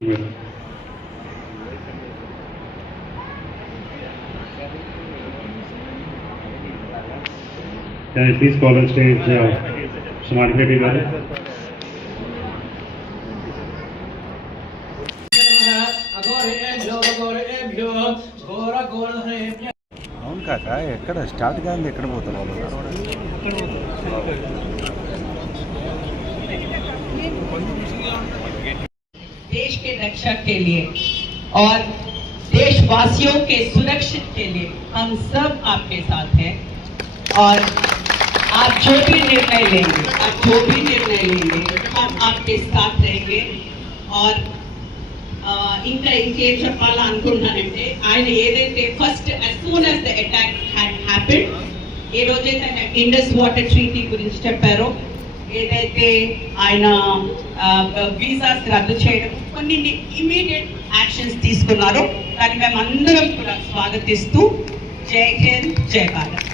Can I please call on stage Samadhi Reddy garu? అవును కాక ఎక్కడ స్టార్ట్ కాదు ఎక్కడ పోతారు देश के रक्षा के लिए और देशवासियों के सुरक्षित के लिए हम सब आपके साथ हैं और आप जो भी निर्णय लेंगे हम आपके साथ रहेंगे और ఇంకా ఇంకేం చెప్పాలనుకుంటున్నానంటే ఆయన ఏదైతే first as soon as the attack had happened ఏ రోజైతే ఆయన ఇండస్ వాటర్ ట్రీటీ గురించి చెప్పారో ఏదైతే ఆయన వీసాస్ రద్దు చేయడం కొన్ని ఇమీడియట్ యాక్షన్స్ తీసుకున్నారో దాన్ని మేము అందరం కూడా స్వాగతిస్తూ జై హింద్ జై భారత్.